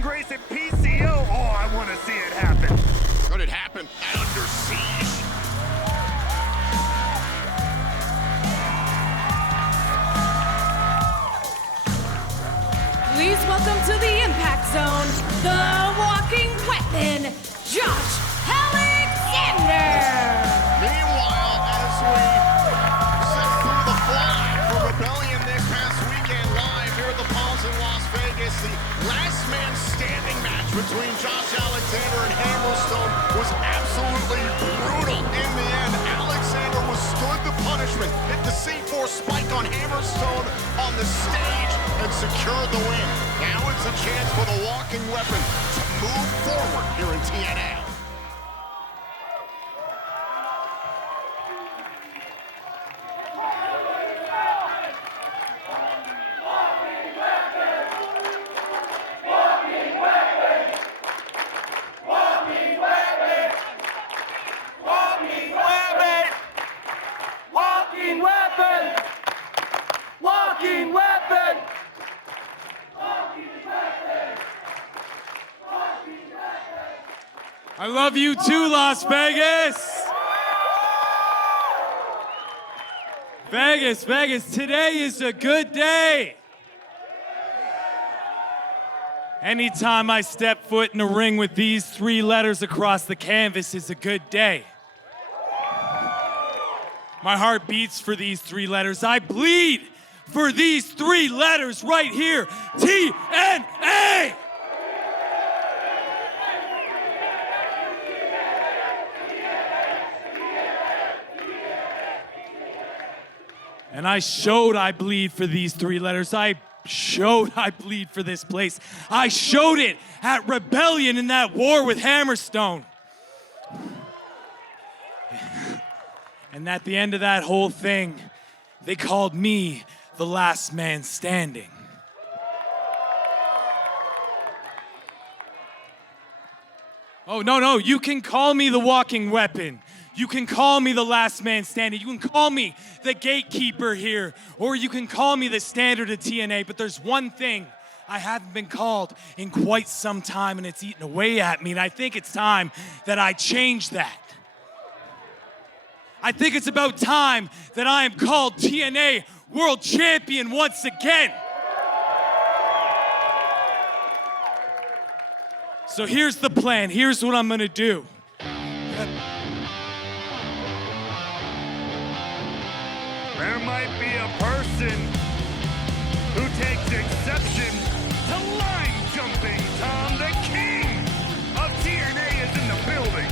Amazing Grace at PCO. Oh, I want to see it happen. Could it happen at Under Siege? Please welcome to the impact zone, the walking weapon, Josh Alexander. Meanwhile, as we set through the fly for Rebellion this past weekend live here at the Palms in Las Vegas, the last man standing match between Josh Alexander and Hammerstone was absolutely brutal. In the end, Alexander withstood the punishment, hit the C4 spike on Hammerstone on the stage, and secured the win. Now it's a chance for the walking weapon to move forward here in TNA. I love you too, Las Vegas. Vegas, today is a good day. Anytime I step foot in a ring with these 3 letters across the canvas is a good day. My heart beats for these 3 letters. I bleed for these 3 letters right here, TNA. And I showed I bleed for these 3 letters. I showed I bleed for this place. I showed it at Rebellion in that war with Hammerstone. And at the end of that whole thing, they called me the last man standing. Oh, no, you can call me the walking weapon. You can call me the last man standing. You can call me the gatekeeper here, or you can call me the standard of TNA, but there's one thing I haven't been called in quite some time, and it's eaten away at me, and I think it's time that I change that. I think it's about time that I am called TNA World Champion once again. So here's the plan. Here's what I'm gonna do. There might be a person who takes exception to line jumping, Tom. The king of TNA is in the building.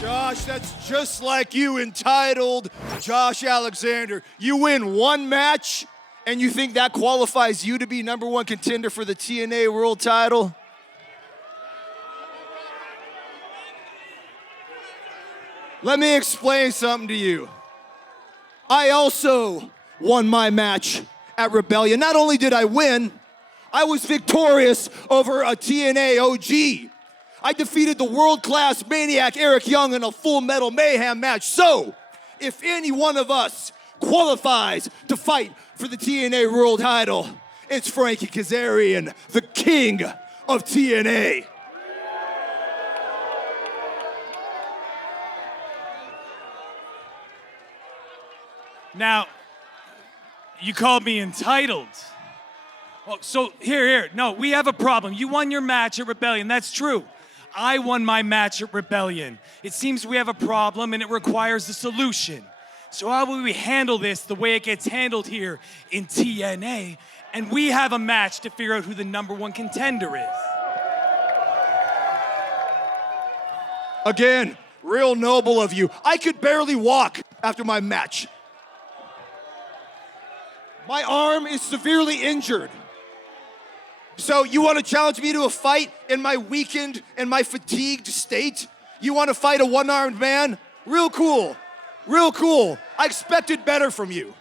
Josh, that's just like you, entitled Josh Alexander. You win 1 match, and you think that qualifies you to be #1 contender for the TNA World title? Let me explain something to you. I also won my match at Rebellion. Not only did I win, I was victorious over a TNA OG. I defeated the world-class Maniac Eric Young in a Full Metal Mayhem match. So, if any one of us qualifies to fight for the TNA World title, it's Frankie Kazarian, the king of TNA. Now, you called me entitled. Oh, so here. No, we have a problem. You won your match at Rebellion. That's true. I won my match at Rebellion. It seems we have a problem and it requires a solution. So how will we handle this the way it gets handled here in TNA? And we have a match to figure out who the #1 contender is. Again, real noble of you. I could barely walk after my match. My arm is severely injured. So you want to challenge me to a fight in my weakened and my fatigued state? You want to fight a one-armed man? Real cool. I expected better from you.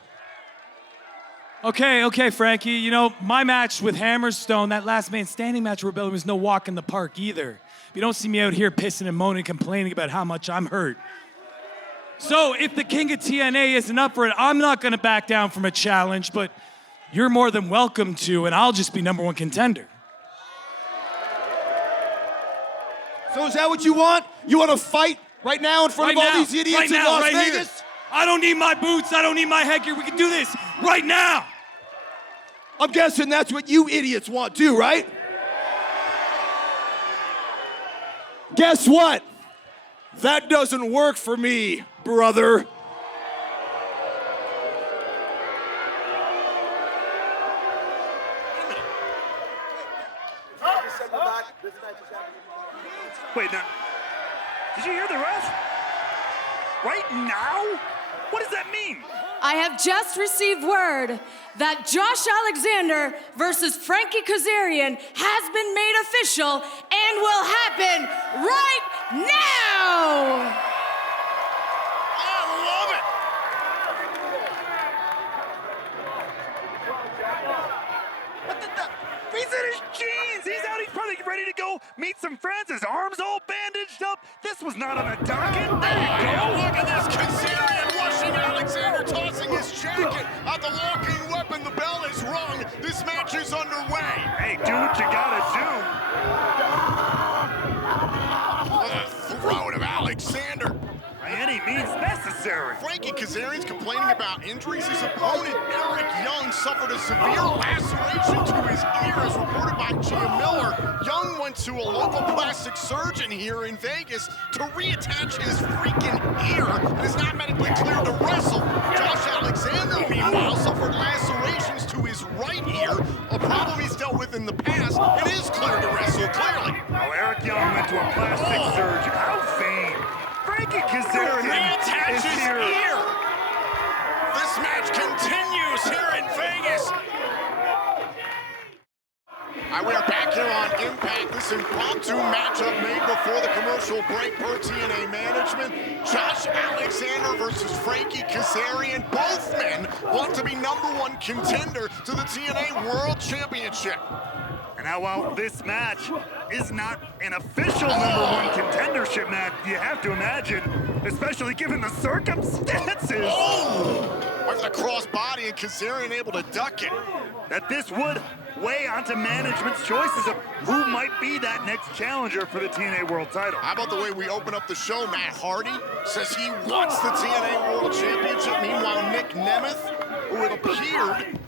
Okay, Frankie. You know, my match with Hammerstone, that last man standing match at Rebellion, was no walk in the park either. You don't see me out here pissing and moaning, complaining about how much I'm hurt. So if the king of TNA isn't up for it, I'm not gonna back down from a challenge, but You're more than welcome to, and I'll just be #1 contender. So is that what you want? You want to fight right now in front of all these idiots in Las Vegas? Here. I don't need my boots. I don't need my headgear. We can do this right now. I'm guessing that's what you idiots want too, right? Guess what? That doesn't work for me, brother. Wait, now, did you hear the ref? Right now? What does that mean? I have just received word that Josh Alexander versus Frankie Kazarian has been made official and will happen right now! I love it. What the? He's in his jeans. He's out. He's probably ready to go meet some friends. His arms all bandaged up. This was not on the docket. There you go. Look at this. Kazarian rushing Alexander, tossing his jacket at the walking weapon. The bell is rung. This match is underway. Hey, do what you gotta The throat of Alexander. do by any means necessary. Frankie Kazarian's complaining about injuries. His opponent, Eric Young, suffered a severe laceration to his ear, as reported by Gia Miller. Young went to a local plastic surgeon here in Vegas to reattach his freaking ear and is not medically cleared to wrestle. Josh Alexander, meanwhile, suffered lacerations to his right ear, a problem he's dealt with in the past, and is cleared to wrestle, clearly. Oh, Eric Young went to a plastic surgeon. How vain. Frankie Kazarian Reattach is his here. ear. This match continues here in Vegas. All right, we are back here on Impact. This impromptu matchup made before the commercial break per TNA management. Josh Alexander versus Frankie Kazarian. Both men want to be #1 contender to the TNA World Championship. And now, while this match is not an official #1 contendership match, you have to imagine, especially given the circumstances, With the crossbody and Kazarian able to duck it. that this would weigh onto management's choices of who might be that next challenger for the TNA World title. How about the way we open up the show? Matt Hardy says he wants the TNA World Championship. Meanwhile, Nick Nemeth, who it appeared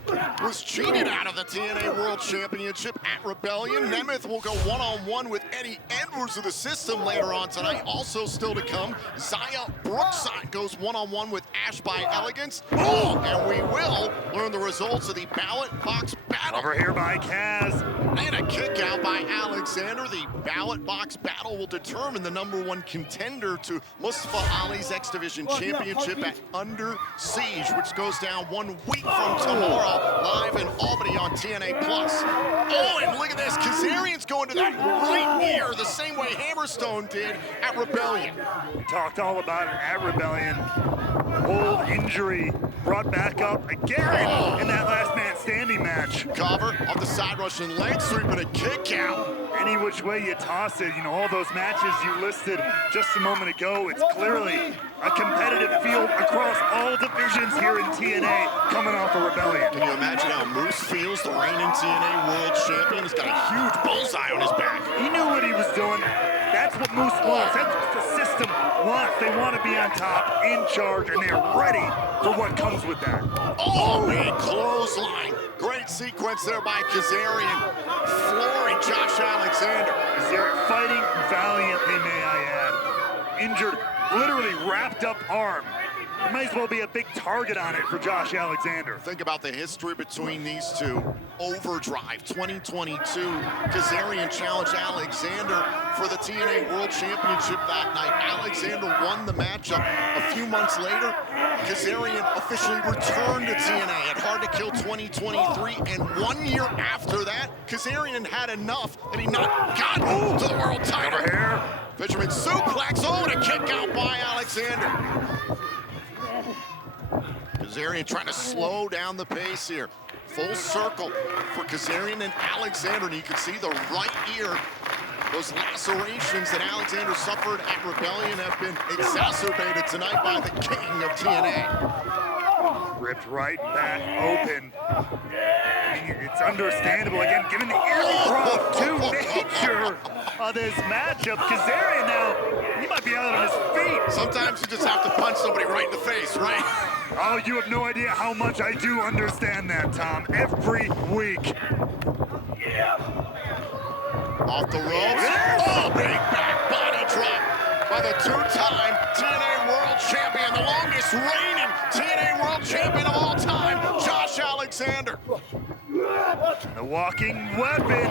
was cheated out of the TNA World Championship at Rebellion. Nemeth will go one-on-one with Eddie Edwards of the System later on tonight. Also still to come, Zaya Brookside goes one-on-one with Ash by Elegance. And we will learn the results of the ballot box battle. Over here by Kaz. And a kick out by Alexander. The ballot box battle will determine the #1 contender to Mustafa Ali's X Division Championship at Under Siege, which goes down 1 week from tomorrow, live in Albany on TNA+. Oh, and look at this. Kazarian's going to that right ear the same way Hammerstone did at Rebellion. We talked all about it at Rebellion. Old injury brought back up again in that last man standing match. Cover of the side Russian leg sweep and a kick out. Any which way you toss it, you know, all those matches you listed just a moment ago, it's clearly a competitive field across all divisions here in TNA coming off of Rebellion. Can you imagine how Moose feels, the reigning TNA World Champion? He's got a huge bullseye on his back. He knew what he was doing. That's what Moose wants. That's what the system wants. They want to be on top, in charge, and they're ready for what comes with that. Oh, man, clothesline. Great sequence there by Kazarian, flooring Josh Alexander. Kazarian fighting valiantly, may I add. Injured, literally wrapped up arm. There might as well be a big target on it for Josh Alexander. Think about the history between these two. Overdrive 2022. Kazarian challenged Alexander for the TNA World Championship that night. Alexander won the matchup. A few months later, Kazarian officially returned to TNA at Hard to Kill 2023. And 1 year after that, Kazarian had enough and he not gotten to the world title. Over here. Fisherman suplex, and a kick out by Alexander. Kazarian trying to slow down the pace here. Full circle for Kazarian and Alexander, and you can see the right ear. Those lacerations that Alexander suffered at Rebellion have been exacerbated tonight by the king of TNA. ripped right back open. I mean, it's understandable, again, given the impromptu nature of this matchup. Kazarian now, he might be out on his feet. Sometimes you just have to punch somebody right in the face, right? Oh, you have no idea how much I do understand that, Tom, every week. Off the ropes. Oh, big back body drop by the two-time TNA World Champion, the longest reigning TNA World Champion of all time, Josh Alexander. The walking weapon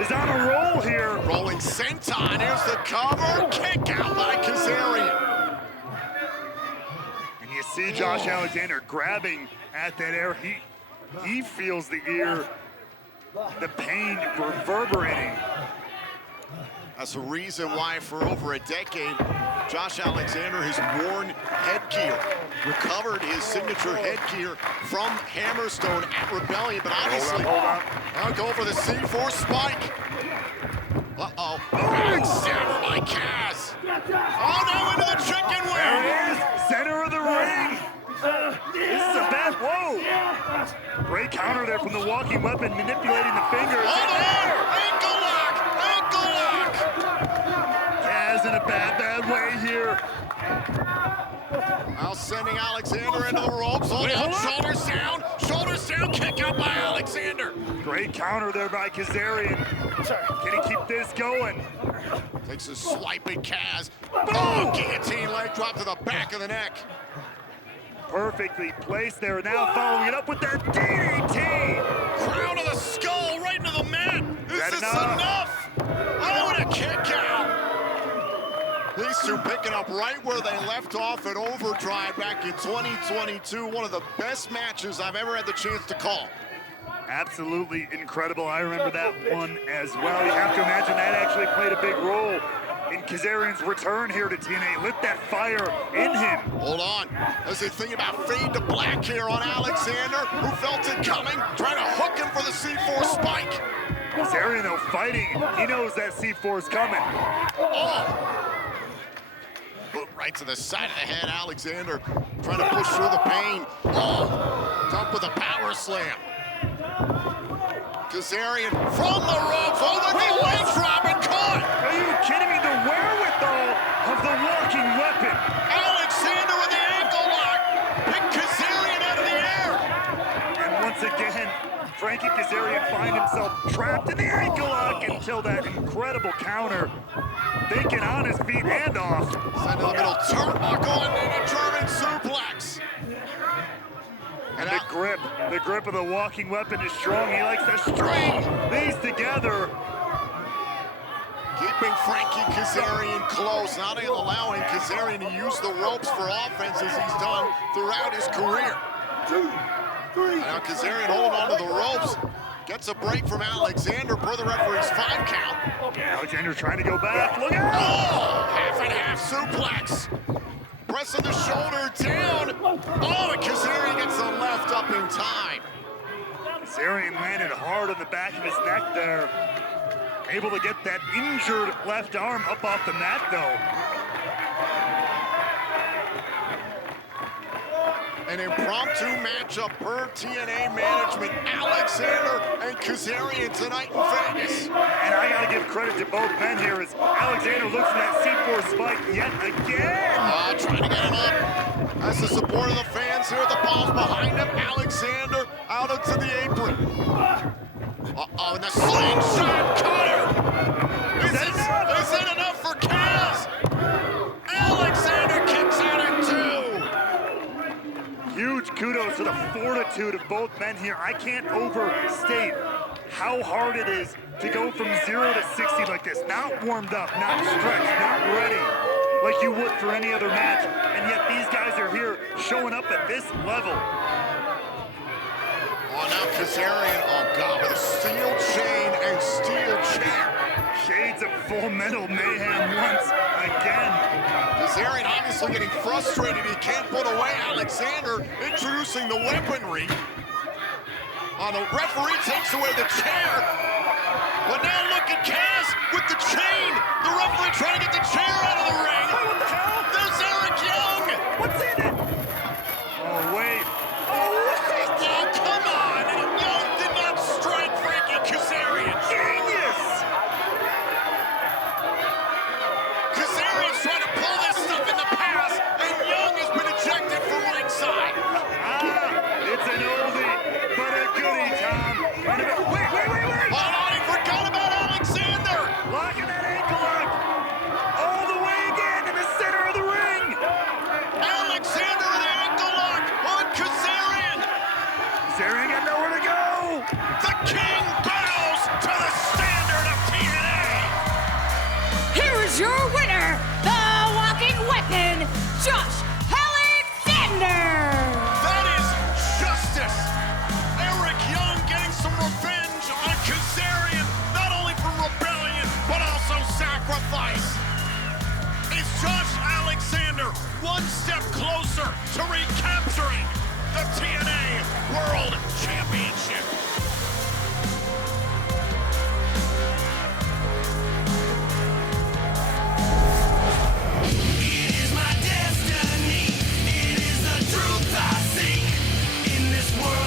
is on a roll here. Rolling senton, here's the cover, kick out by Kazarian. And you see Josh Alexander grabbing at that air. He feels the ear, the pain reverberating. That's the reason why for over a decade, Josh Alexander has worn headgear, recovered his signature headgear from Hammerstone at Rebellion, but obviously, I'll go for the C4 spike. Uh-oh, backstabber by Kaz. Oh, now into the chicken wing. There it is, center of the ring. This is a bad, whoa. Great counter there from the walking weapon, manipulating the fingers. Hold on, ankle lock, ankle lock. Kaz in a bad way here. Now sending Alexander into the ropes. Hold on, shoulders down, kick out by Alexander. Great counter there by Kazarian. Can he keep this going? Takes a swipe at Kaz. Oh, guillotine leg drop to the back of the neck. Perfectly placed there. Now following it up with that DDT. Crown of the skull right into the mat. Is That this enough? enough? Oh, and a kick out. These two picking up right where they left off at Overdrive back in 2022. One of the best matches I've ever had the chance to call. Absolutely incredible. I remember that one as well. You have to imagine that actually played a big role in Kazarian's return here to TNA. Lit that fire in him. Hold on. As they think about fade to black here on Alexander, who felt it coming, trying to hook him for the C4 spike. Kazarian, though, fighting. He knows that C4 is coming. Oh! Boot right to the side of the head. Alexander trying to push through the pain. Oh! Dump with a power slam. Kazarian from the ropes. Oh, look at the leg drop and caught! Are you kidding me? The wherewithal of the walking weapon. Alexander with the ankle lock. Pick Kazarian out of the air. And once again, Frankie Kazarian finds himself trapped in the ankle lock until that incredible counter. Thinking on his feet and off. Send to the middle turnbuckle and then a German suplex. And The grip of the walking weapon is strong. He likes to string these together. keeping Frankie Kazarian close, not allowing Kazarian to use the ropes for offense as he's done throughout his career. 2, 3. Now Kazarian holding onto the ropes. Gets a break from Alexander per the referee's 5 count. Alexander trying to go back. Look out! Oh, half and half suplex. Pressing the shoulder down. Oh, and Kazarian gets the left up in time. Kazarian landed hard on the back of his neck there. Able to get that injured left arm up off the mat though. An impromptu matchup per TNA management. Alexander and Kazarian tonight in Vegas. And I gotta give credit to both men here as Alexander looks for that C4 spike yet again. Trying to get him up. That's the support of the fans here. The ball's behind him. Alexander out into the apron. Uh-oh, and the slingshot cutter. Is that enough for Kaz? Alexander kicks out at 2. Huge kudos to the fortitude of both men here. I can't overstate how hard it is to go from 0 to 60 like this. Not warmed up, not stretched, not ready like you would for any other match. And yet these guys are here showing up at this level. Oh, now Kazarian, oh God, with a steel chain and steel chair. Shades of Full Metal Mayhem once again. Kazarian obviously getting frustrated. He can't put away Alexander, introducing the weaponry. The referee takes away the chair. But now look at Kaz with the chain. The referee trying to get the chair out of the ring. What the hell? There's Eric Young. What's in it? Oh, wait. The king bows to the standard of TNA. Here is your winner, the walking weapon, Josh Alexander. That is justice. Eric Young getting some revenge on Kazarian, not only for rebellion, but also sacrifice. Is Josh Alexander one step closer to recapturing the TNA World Championship? It is my destiny. It is the truth I seek in this world.